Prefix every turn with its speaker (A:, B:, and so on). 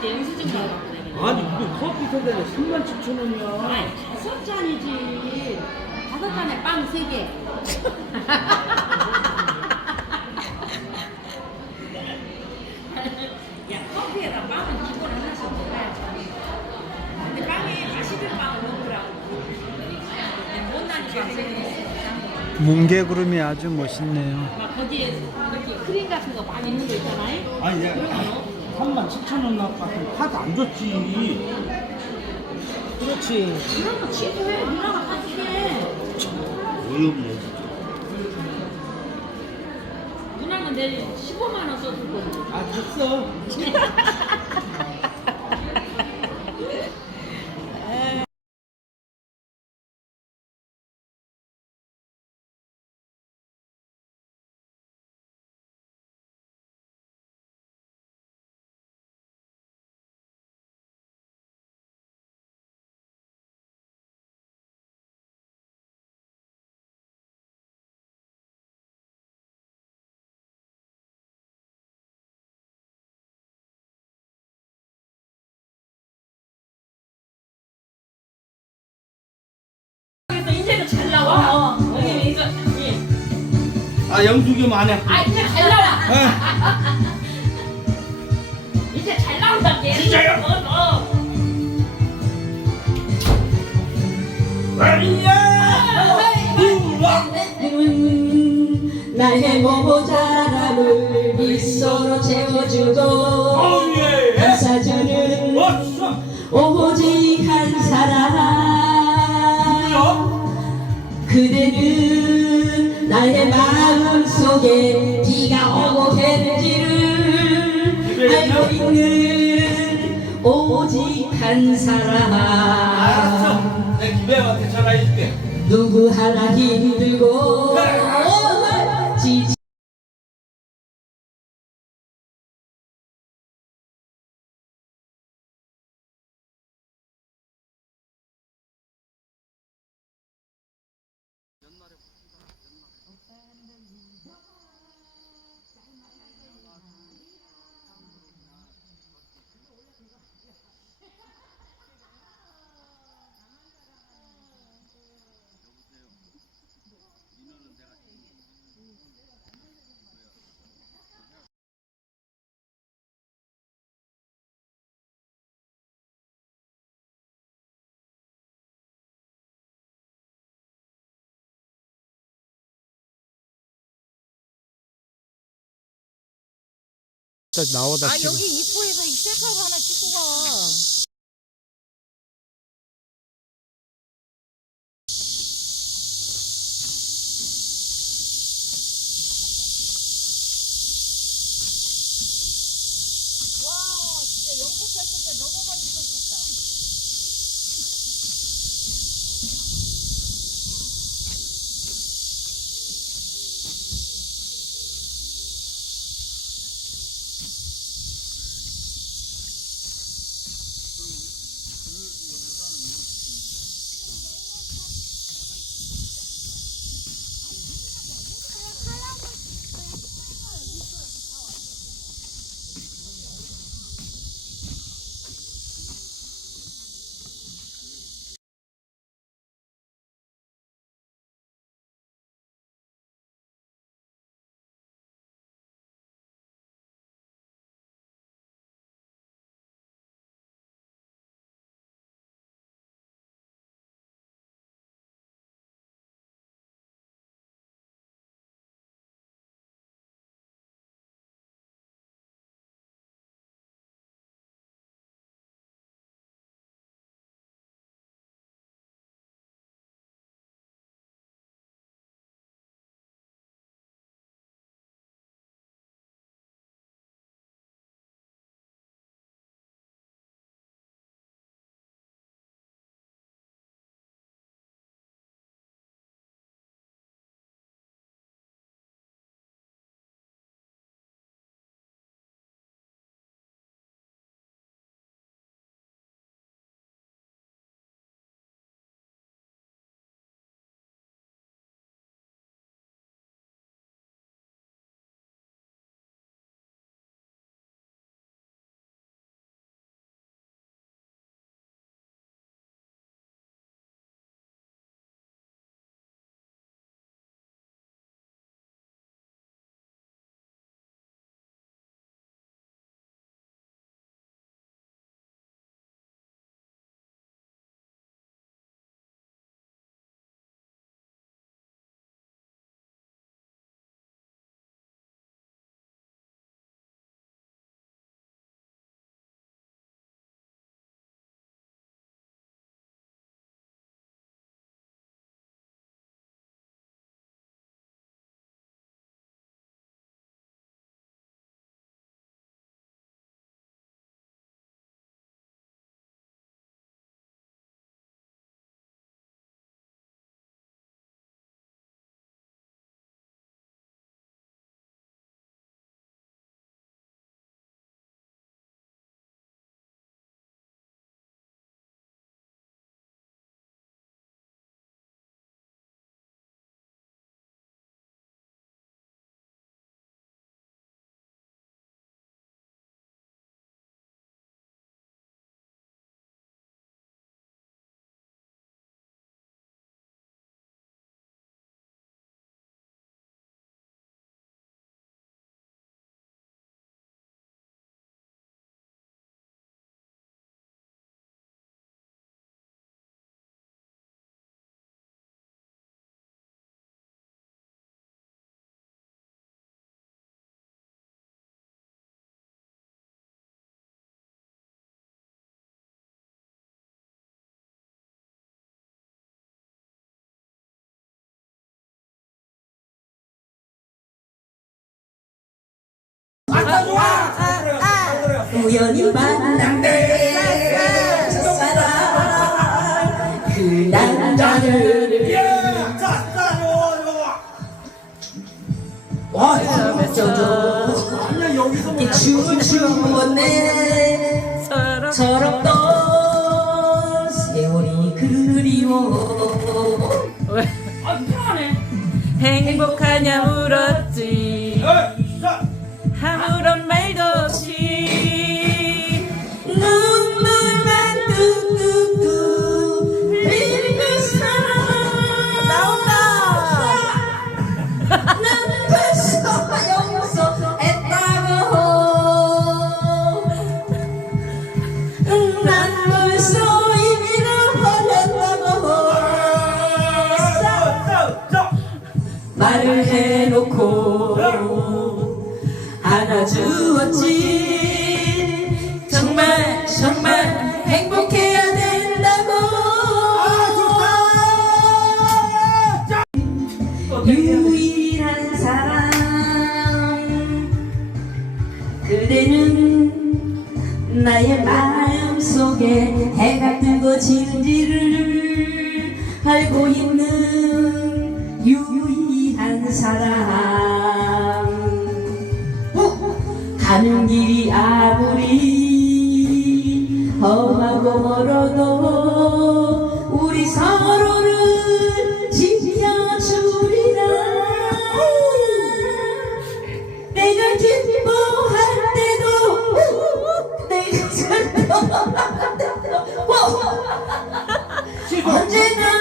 A: 때 영수증 받아갖고 내가. 아니
B: 이거 커피 선대가 3만 7천 원이야. 아니
A: 다섯 잔이지. 다섯 잔에 빵 세 개. 야 커피에다 빵은 기본 하나씩 먹어야지. 근데 빵에 맛있는 빵을 먹으라고. 못난이 빵
C: 뭉게구름이 아주 멋있네요.
A: 막 거기에 이렇게 크림 같은 거 많이 있는 거 있잖아요.
B: 아니 내가 3만 7천 원 나왔고 카드 안 줬지. 그렇지.
A: 그런 거 취소해. 누나가 사줄게.
B: 어이없네 진짜.
A: 누나는 내일 15만 원 써줄 거야.
B: 아 됐어. 아 영숙이 만해. 아
A: 이제 잘 나와. 아, 이제 잘 나온다. 진짜요? 어, 어.
B: 아니야.
D: 나의 모자람을 미소로 채워주고 어우 예. 감싸주는 왔어. 오직 한 사람? 그대는 나의 마음 속에 비가 오고 했는지를 알고 있는 오직 한 사람 알았어.
B: 내 기배한테 전화해줄게.
D: 누구 하나 힘들고 지치
B: 나오다 아
A: 지금. 여기 입구에서 이 셀카로 하나 찍고 가. 와 진짜 연꽃 폈을 때 너무 멋있었겠다.
D: 우연히 만난 첫사랑 그 남자를 와, 이렇게
B: 춤을
D: 추었네 서럽던 세월이 그리워
E: 아. 행복하냐
B: 자, 아
E: 무런 말
D: 주었지. 정말 정말 행복해야 된다고. 유일한 사람 그대는 나의 마음속에 해가 뜨고 진지를 알고 있는 유일한 사람 가는 길이 아무리 험하고 멀어도 우리 서로를 지켜주리라. 내가 기뻐할 때도 내가 슬퍼할 때도 언제나